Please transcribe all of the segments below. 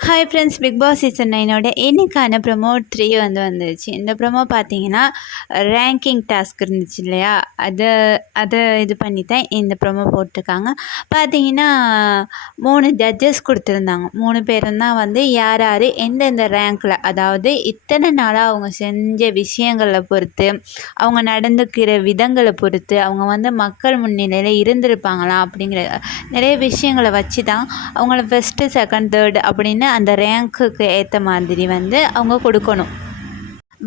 Hi friends, big boss season 9 இன்னைக்கான promo 3 வந்துருச்சு. இந்த ப்ரொமோ பார்த்தீங்கன்னா, ரேங்கிங் டாஸ்க் இருந்துச்சு இல்லையா, அதை இது பண்ணி தான் இந்த ப்ரொமோ போட்டிருக்காங்க. பார்த்தீங்கன்னா 3 ஜட்ஜஸ் கொடுத்துருந்தாங்க. 3 பேரும் தான் வந்து யார் யார் எந்தெந்த ரேங்க்கில், அதாவது இத்தனை நாளாக அவங்க செஞ்ச விஷயங்களை பொறுத்து, அவங்க நடந்துக்கிற விதங்களை பொறுத்து, அவங்க வந்து மக்கள் முன்னிலையில் இருந்திருப்பாங்களா அப்படிங்கிற நிறைய விஷயங்களை வச்சு தான் அவங்கள ஃபஸ்ட்டு, செகண்ட், தேர்டு அப்படின்னு அந்த ரேங்க்குக்கு ஏற்ற மாதிரி வந்து அவங்க கொடுக்கணும்.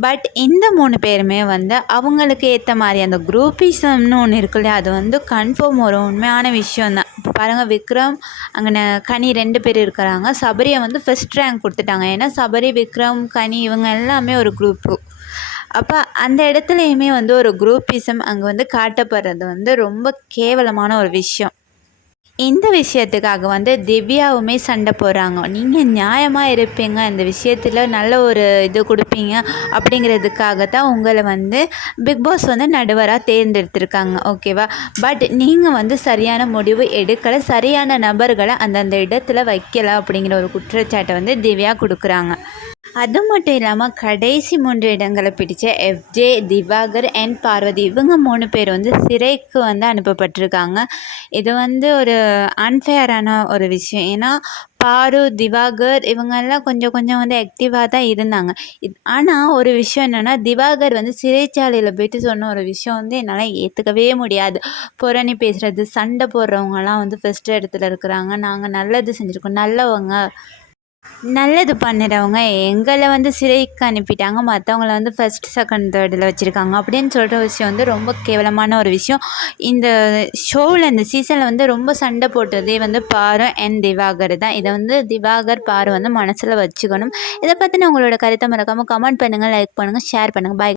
பட் இந்த 3 பேருமே வந்து அவங்களுக்கு ஏற்ற மாதிரி அந்த குரூப்பிசம்னு ஒன்று இருக்கு இல்லையா, அது வந்து கன்ஃபார்ம் ஒரு உண்மையான விஷயந்தான். இப்போ பாருங்கள், விக்ரம் அங்கே கனி 2 பேர் இருக்கிறாங்க. சபரியை வந்து ஃபஸ்ட் ரேங்க் கொடுத்துட்டாங்க. ஏன்னா சபரி, விக்ரம், கனி இவங்க எல்லாமே ஒரு குரூப்பு. அப்போ அந்த இடத்துலையுமே வந்து ஒரு குரூப்பிசம் அங்கே வந்து காட்டப்படுறது வந்து ரொம்ப கேவலமான ஒரு விஷயம். இந்த விஷயத்துக்காக வந்து திவ்யாவுமே சண்டை போடுறாங்க. நீங்கள் நியாயமாக இருப்பீங்க, இந்த விஷயத்தில் நல்ல ஒரு இது கொடுப்பீங்க அப்படிங்கிறதுக்காக தான் உங்களை வந்து பிக் பாஸ் வந்து நடுவராக தேர்ந்தெடுத்திருக்காங்க, ஓகேவா? பட் நீங்கள் வந்து சரியான முடிவு எடுக்கலை, சரியான நபர்களை அந்தந்த இடத்துல வைக்கலை அப்படிங்கிற ஒரு குற்றச்சாட்டை வந்து திவ்யா கொடுக்குறாங்க. அது மட்டும் இல்லாமல் கடைசி 3 இடங்களை பிடிச்ச எஃப்ஜே, திவாகர் அண்ட் பார்வதி இவங்க 3 பேர் வந்து சிறைக்கு வந்து அனுப்பப்பட்டிருக்காங்க. இது வந்து ஒரு அன்ஃபேரான ஒரு விஷயம். ஏன்னா பாரு, திவாகர் இவங்கெல்லாம் கொஞ்சம் கொஞ்சம் வந்து ஆக்டிவாக தான் இருந்தாங்க. ஆனால் ஒரு விஷயம் என்னென்னா, திவாகர் வந்து சிறைச்சாலையில் போயிட்டு சொன்ன ஒரு விஷயம் வந்து என்னால் ஏற்றுக்கவே முடியாது. புரணி பேசுகிறது, சண்டை போடுறவங்கலாம் வந்து ஃபஸ்ட்டு இடத்துல இருக்கிறாங்க, நாங்கள் நல்லது செஞ்சுருக்கோம், நல்லது பண்ணுறவங்க எங்களை வந்து சிறைக்கு அனுப்பிட்டாங்க, மற்றவங்கள வந்து ஃபஸ்ட், செகண்ட், தேர்டில் வச்சுருக்காங்க அப்படின்னு சொல்கிற விஷயம் வந்து ரொம்ப கேவலமான ஒரு விஷயம். இந்த ஷோவில், இந்த சீசனில் வந்து ரொம்ப சண்டை போட்டதே வந்து பாரு அண்ட் திவாகர் தான். இதை வந்து திவாகர், பாரு வந்து மனசில் வச்சுக்கணும். இதை பற்றின உங்களோட கருத்தை மறக்காமல் கமெண்ட் பண்ணுங்கள், லைக் பண்ணுங்கள், ஷேர் பண்ணுங்கள். பாய்.